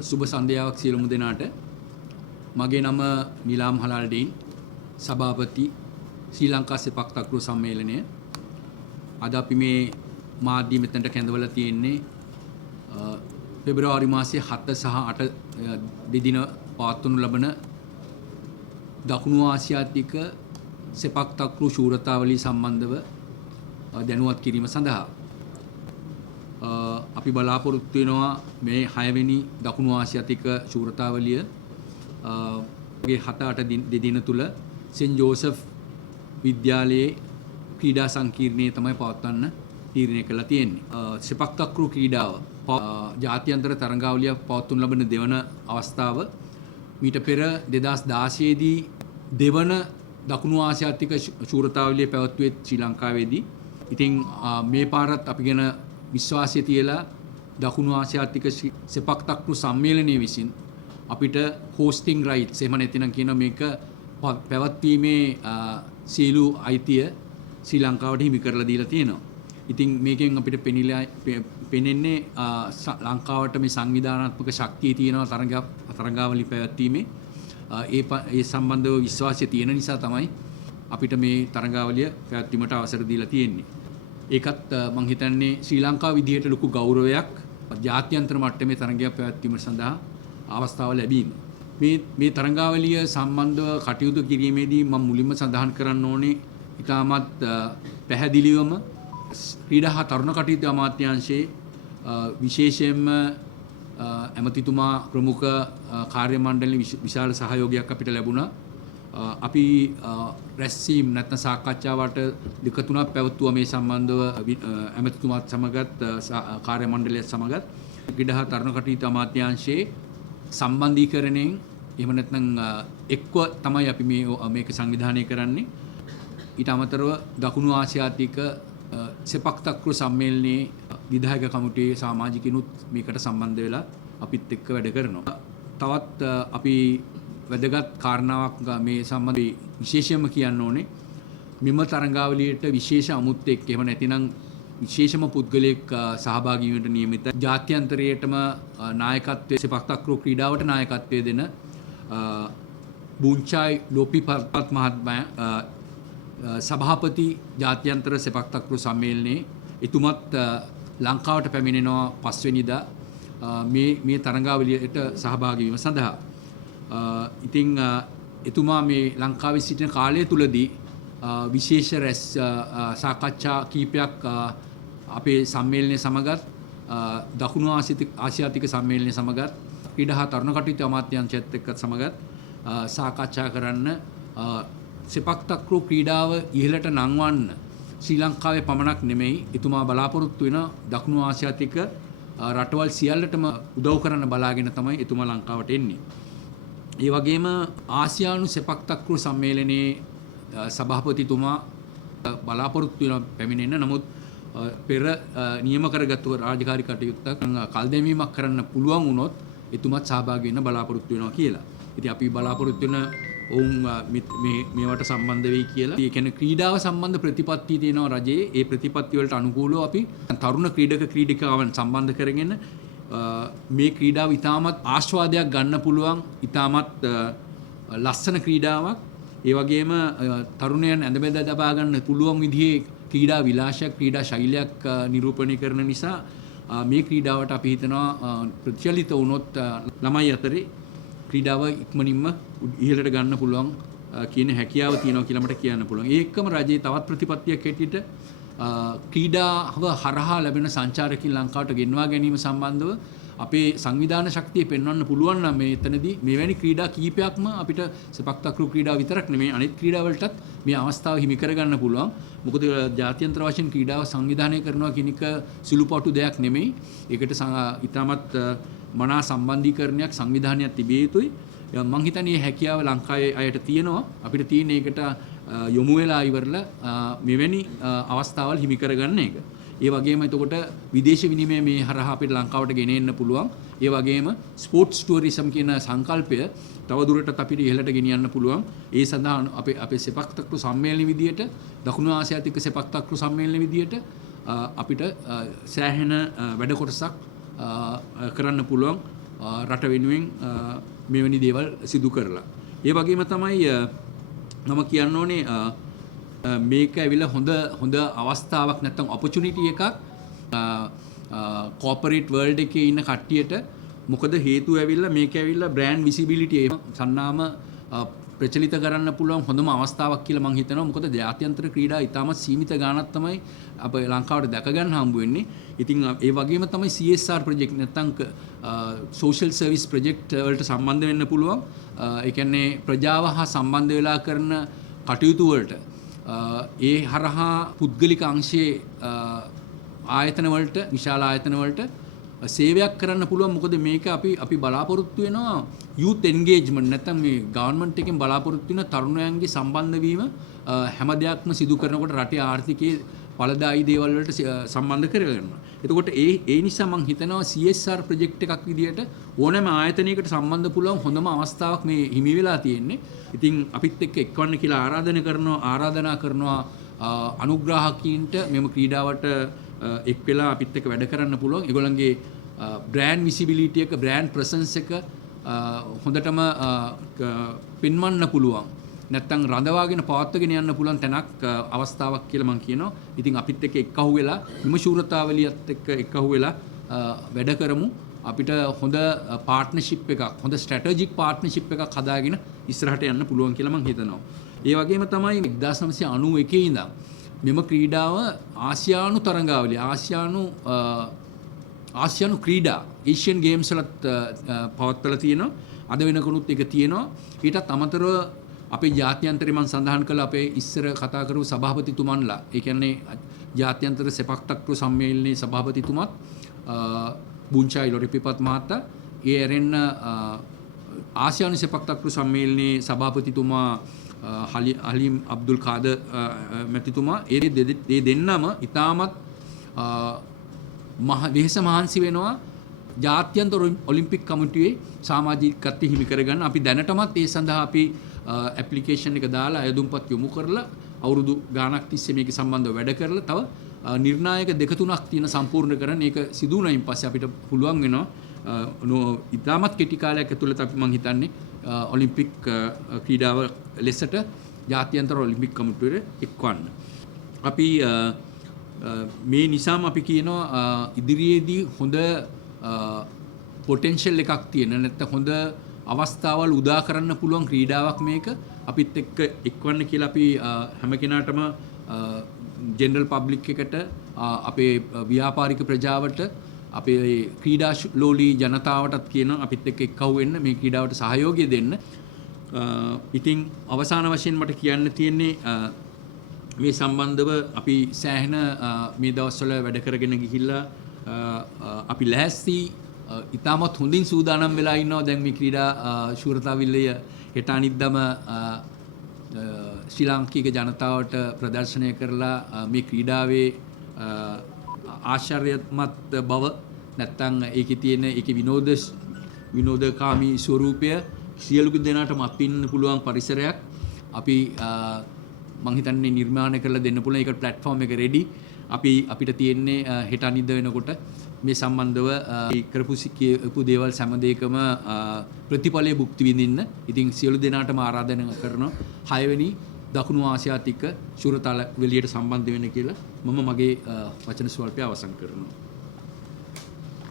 සුබ සන්ධ්‍යාවක් සියලුම දෙනාට. මගේ නම නිලාම් හලාල්ඩීන්, සභාපති ශ්‍රී ලංකා සෙපක් තක්රු සම්මේලනය. අද අපි මේ මාධ්‍ය මෙතනට කැඳවලා තියෙන්නේ පෙබරවාරි මාසයේ 7 සහ 8 දෙදින පවත්වනු ලබන දකුණු ආසියාතික සෙපක් තක්රු ශූරතාවලිය සම්බන්ධව දැනුවත් කිරීම සඳහා අපි බලාපොරොත්තු වෙනවා මේ 6 වෙනි දකුණු ආසියාතික ශූරතාවලිය ගේ 7-8 දෙදින තුල සෙන්ට් ජෝසප් විද්‍යාලයේ ක්‍රීඩා සංකීර්ණයේ තමයි පවත්වන්න තීරණය කළා තියෙන්නේ. සෙපක් තක්රු ක්‍රීඩාව ජාත්‍යන්තර තරඟාවලිය පවත්වනු ලබන දෙවන අවස්ථාව මීට පෙර 2016 දී දෙවන දකුණු ආසියාතික ශූරතාවලිය පැවැත්වුවේ ශ්‍රී ලංකාවේදී. ඉතින් මේ පාරත් අපි ගැන විශ්වාසය තියලා දකුණු ආසියාතික සෙපක් තක්රු සම්මේලනයේ විසින් අපිට හෝස්ටිං රයිට්ස් එහෙම නැතිනම් කියන මේක පැවැත්වීමේ සීලු අයිතිය ශ්‍රී ලංකාවට හිමි කරලා දීලා තියෙනවා. ඉතින් මේකෙන් අපිට පෙනෙන්නේ ලංකාවට මේ සංවිධානාත්මක ශක්තිය තියෙනවා තරඟාවලි පැවැත්වීමේ. ඒ සම්බන්ධව විශ්වාසය තියෙන නිසා තමයි අපිට මේ තරඟාවලිය පැවැත්වීමට අවසර දීලා තියෙන්නේ. ඒකත් මම හිතන්නේ ශ්‍රී ලංකාව විදිහට ලොකු ගෞරවයක් ජාත්‍යන්තර මට්ටමේ තරඟයක් පැවැත්වීම සඳහා අවස්ථාව ලැබීම. මේ තරඟාවලිය සම්බන්ධව කටයුතු කිරීමේදී මම මුලින්ම සඳහන් කරන්න ඕනේ ඉතාමත් පැහැදිලිවම ක්‍රීඩා හා තරුණ කටයුතු අමාත්‍යාංශයේ විශේෂයෙන්ම ඇමතිතුමා ප්‍රමුඛ කාර්ය මණ්ඩලයේ විශාල සහයෝගයක් අපිට ලැබුණා. අපි රැස්වීම් නැත්නම් සාකච්ඡාවට දෙක තුනක් පැවැත්වුවා මේ සම්බන්ධව ඇමතිතුමාත් සමගත් කාර්ය මණ්ඩලයත් සමගත්. ක්‍රීඩා හා තරුණ කටයුතු අමාත්‍යාංශයේ සම්බන්ධීකරණයෙන් එහෙම නැත්නම් එක්ව තමයි අපි මේක සංවිධානය කරන්නේ. ඊට අමතරව දකුණු ආසියාතික සෙපක් තක්රු සම්මේලනයේ විධායක කමිටුවේ සමාජිකිනුත් මේකට සම්බන්ධ වෙලා අපිත් එක්ක වැඩ කරනවා. තවත් අපි වැදගත් කාරණාවක් මේ සම්බන්ධයෙන් විශේෂයෙන්ම කියන්න ඕනේ මෙම තරඟාවලියට විශේෂ අමුත්තෙක් එහෙම නැතිනම් විශේෂම පුද්ගලයෙක් සහභාගී වීමට නියමිතයි. ජාත්‍යන්තරයේටම නායකත්වයේ සෙපක් තක්රු ක්‍රීඩාවට නායකත්වයේ දෙන බුන්චායි ලෝපිපත් මහත්මයා සභාපති ජාත්‍යන්තර සෙපක් තක්රු සම්මේලනයේ එතුමත් ලංකාවට පැමිණෙනවා 5 වෙනිදා මේ තරඟාවලියට සහභාගී වීම සඳහා. ඉතින් එතුමා මේ ලංකාවේ සිටින කාලය තුලදී විශේෂ සාකච්ඡා කීපයක් අපේ සම්මේලනයේ සමගත් දකුණු ආසියාතික සම්මේලනයේ සමගත් ක්‍රීඩා හා තරුණ කටයුතු අමාත්‍යාංශයත් එක්ක සමගත් සාකච්ඡා කරන්න සෙපක් තක්රු ක්‍රීඩාව ඉහළට නංවන්න ශ්‍රී ලංකාවේ පමණක් නෙමෙයි එතුමා බලාපොරොත්තු වෙන දකුණු ආසියාතික රටවල් සියල්ලටම උදව් කරන්න බලාගෙන තමයි එතුමා ලංකාවට එන්නේ. ඒ වගේම ආසියානු සෙපක් තක්රු සම්මේලනයේ සභාපතිතුමා බලාපොරොත්තු වෙන පැමිණෙන්න. නමුත් පෙර නියම කරගත්තු රාජකාරී කටයුත්තක් කල් දැමීමක් කරන්න පුළුවන් වුණොත් එතුමත් සහභාගී වෙන්න බලාපොරොත්තු වෙනවා කියලා. ඉතින් අපි බලාපොරොත්තු වෙන ඔවුන් මේවට සම්බන්ධ වෙයි කියලා. ඒ කියන්නේ ක්‍රීඩාව සම්බන්ධ ප්‍රතිපත්ති තියෙනවා රජයේ. ඒ ප්‍රතිපත්ති වලට අනුකූලව අපි තරුණ ක්‍රීඩක ක්‍රීඩිකාවන් සම්බන්ධ කරගෙන මේ ක්‍රීඩාව ඉතාමත් ආස්වාදයක් ගන්න පුළුවන් ඉතාමත් ලස්සන ක්‍රීඩාවක්. ඒ වගේම තරුණයන් ඇඳ බැඳ දබා ගන්න පුළුවන් විදිහේ ක්‍රීඩා විලාසයක් ක්‍රීඩා ශෛලියක් නිරූපණය කරන නිසා මේ ක්‍රීඩාවට අපි හිතනවා ප්‍රචලිත වුණොත් ළමයි අතරේ ක්‍රීඩාව ඉක්මනින්ම ඉහළට ගන්න පුළුවන් කියන හැකියාව තියෙනවා කියලා මට කියන්න පුළුවන්. ඒ එක්කම රජයේ තවත් ප්‍රතිපත්තියක් හැටියට ක්‍රීඩාව හරහා ලැබෙන සංචාරකින් ලංකාවට ගෙන්වා ගැනීම සම්බන්ධව අපේ සංවිධාන ශක්තිය පෙන්වන්න පුළුවන් නම් මේ එතනදී මෙවැනි ක්‍රීඩා කීපයක්ම අපිට සෙපක් තක්රු ක්‍රීඩාව විතරක් නෙමෙයි අනෙක් ක්‍රීඩා වලටත් මේ අවස්ථාව හිමි කරගන්න පුළුවන්. මොකද ජාත්‍යන්තර වශයෙන් ක්‍රීඩාව සංවිධානය කරනවා කියන එක සුළුපටු දෙයක් නෙමෙයි. ඒකට ඉතාමත් මනා සම්බන්ධීකරණයක් සංවිධානයක් තිබිය යුතුයි. මම හිතන්නේ මේ හැකියාව ලංකාවේ අයට තියෙනවා. අපිට තියෙන එකට යොමු වෙලා ඉවරලා මෙවැනි අවස්ථාවල් හිමි කරගන්න එක. ඒ වගේම එතකොට විදේශ විනිමය මේ හරහා අපිට ලංකාවට ගෙන එන්න පුළුවන්. ඒ වගේම ස්පෝර්ට්ස් ටුවරිසම් කියන සංකල්පය තව දුරටත් අපිට ඉහළට ගෙනියන්න පුළුවන්. ඒ සඳහා අපේ සෙපක් තක්රු සම්මේලන විදියට දකුණු ආසියාතික සෙපක් තක්රු සම්මේලන විදියට අපිට සෑහෙන වැඩ කොටසක් කරන්න පුළුවන් රට වෙනුවෙන් මෙවැනි දේවල් සිදු කරලා. ඒ වගේම තමයි මම කියන්න ඕනේ මේක ඇවිල්ලා හොඳ අවස්ථාවක් නැත්නම් ඔපචුනිටි එකක් කෝපරේට් වර්ල්ඩ් එකේ ඉන්න කට්ටියට. මොකද හේතුව ඇවිල්ලා මේක ඇවිල්ලා බ්‍රෑන්ඩ් විසිබිලිටි සන්නාම ප්‍රචලිත කරන්න පුළුවන් හොඳම අවස්ථාවක් කියලා මම හිතනවා. මොකද ජාත්‍යන්තර ක්‍රීඩා ඉතාමත් සීමිත ගාණක් තමයි අප ලංකාවට දැක ගන්න හම්බ වෙන්නේ. ඉතින් ඒ වගේම තමයි CSR ප්‍රොජෙක්ට් නැත්නම් සෝෂල් සර්විස් ප්‍රොජෙක්ට් වලට සම්බන්ධ වෙන්න පුළුවන්. ඒ කියන්නේ ප්‍රජාව හා සම්බන්ධ වෙලා කරන කටයුතු වලට ඒ හරහා පුද්ගලික අංශයේ ආයතන වලට විශාල ආයතන වලට සේවයක් කරන්න පුළුවන්. මොකද මේක අපි බලාපොරොත්තු වෙනවා youth engagement නැත්නම් මේ ගවර්න්මන්ට් එකෙන් බලාපොරොත්තු වෙන තරුණයන්ගේ සම්බන්ධ වීම හැම දෙයක්ම සිදු කරනකොට රටේ ආර්ථිකයේ ඵලදායී දේවල් වලට සම්බන්ධ කරගන්නවා. එතකොට ඒ නිසා මම හිතනවා CSR ප්‍රොජෙක්ට් එකක් විදියට ඕනෑම ආයතනයකට සම්බන්ධ පුළුවන් හොඳම අවස්ථාවක් මේ හිමි වෙලා තියෙන්නේ. ඉතින් අපිත් එක්ක එක්වන්න කියලා ආරාධනා කරනවා අනුග්‍රාහකීන්ට මෙම ක්‍රීඩාවට එක් වෙලා අපිත් එක්ක වැඩ කරන්න පුළුවන්. ඒගොල්ලන්ගේ බ්‍රෑන්ඩ් විසිබිලිටි එක බ්‍රෑන්ඩ් ප්‍රසන්ස් එක හොඳටම පෙන්වන්න පුළුවන්. නැත්තම් රඳවාගෙන පවත්වාගෙන යන්න පුළුවන් තැනක් අවස්ථාවක් කියලා මම කියනවා. ඉතින් අපිත් එක්ක එක්කහුව වෙලා විමශූරතාවලියත් එක්ක එක්කහුව වෙලා වැඩ කරමු. අපිට හොඳ පාර්ට්නර්ෂිප් එකක් හොඳ ස්ට්‍රැටජික් පාර්ට්නර්ෂිප් එකක් හදාගෙන ඉස්සරහට යන්න පුළුවන් කියලා මම හිතනවා. ඒ වගේම තමයි 1991 ඉඳන් මෙම ක්‍රීඩාව ආසියානු තරඟාවලිය ආසියානු ක්‍රීඩා ඒෂියන් ගේම්ස් වලත් පවත්වලා තියෙනවා. අද වෙනකනුත් ඒක තියෙනවා. ඊටත් අමතරව අපේ ජාත්‍යන්තරේ මම සඳහන් කළා අපේ ඉස්සර කතා කරපු සභාපතිතුමන්ලා. ඒ කියන්නේ ජාත්‍යන්තර සෙපක් තක්රු සම්මේලනයේ සභාපතිතුමත් බුන්චායි ලොරිපිපත් මහතා ඒ ඇරෙන්න ආසියානු සෙපක් තක්රු සම්මේලනයේ සභාපතිතුමා හලීම් අබ්දුල් කාදර් මැතිතුමා ඒ දෙන්නම ඉතාමත් වෙහෙස මහන්සි වෙනවා ජාත්‍යන්තර ඔලිම්පික් කමිටුවේ සමාජිකත්වය හිමි කරගන්න. අපි දැනටමත් ඒ සඳහා අපි ඇප්ලිකේෂන් එක දාලා අයදුම්පත් යොමු කරලා අවුරුදු ගාණක් තිස්සේ මේක සම්බන්ධව වැඩ කරලා තව නිර්ණායක දෙක තුනක් තියෙන සම්පූර්ණ කරන්න. ඒක සිදු වුණායින් පස්සේ අපිට පුළුවන් වෙනවා ඉතාමත් කෙටි කාලයක් ඇතුළත අපි මම හිතන්නේ ඔලිම්පික් ක්‍රීඩාව ලෙසට ජාත්‍යන්තර ඔලිම්පික් කමිටුවේ එක්වන්න. අපි මේ නිසාම අපි කියනවා ඉදිරියේදී හොඳ පොටෙන්ෂල් එකක් තියෙන නැත්නම් හොඳ අවස්ථාවල් උදා කරන්න පුළුවන් ක්‍රීඩාවක් මේක. අපිත් එක්ක එක්වන්න කියලා අපි හැම කෙනාටම ජෙනරල් පබ්ලික් එකට අපේ ව්‍යාපාරික ප්‍රජාවට අපේ ක්‍රීඩා ලෝලී ජනතාවටත් කියන අපිත් එක්ක එක්කහුව වෙන්න මේ ක්‍රීඩාවට සහයෝගය දෙන්න. ඉතින් අවසාන වශයෙන් මට කියන්න තියෙන්නේ මේ සම්බන්ධව අපි සෑහෙන මේ දවස්වල වැඩ කරගෙන ගිහිල්ලා අපි ලෑස්ති ඉතාමත් හොඳින් සූදානම් වෙලා ඉන්නවා. දැන් මේ ක්‍රීඩා ශූරතාවිල්ලය හෙට අනිද්දාම ශ්‍රී ලාංකික ජනතාවට ප්‍රදර්ශනය කරලා මේ ක්‍රීඩාවේ ආශ්චර්යමත් බව නැත්තම් ඒකේ තියෙන ඒකේ විනෝදකාමී ස්වරූපය සියලු දෙනාටම අත්විඳින්න පුළුවන් පරිසරයක් අපි මම හිතන්නේ නිර්මාණය කරලා දෙන්න පුළුවන්. ඒක ප්ලැට්ෆෝම් එක රෙඩි. අපිට තියෙන්නේ හෙට අනිද්දා වෙනකොට මේ සම්බන්ධව කරපු දේවල් හැම දෙයකම ප්‍රතිඵලයේ භුක්ති විඳින්න. ඉතින් සියලු දෙනාටම ආරාධනා කරනවා 6 වෙනි දකුණු ආසියාතික ශූරතාල වෙලියට සම්බන්ධ වෙන්න කියලා මම මගේ වචන ස්වල්පය අවසන් කරනවා.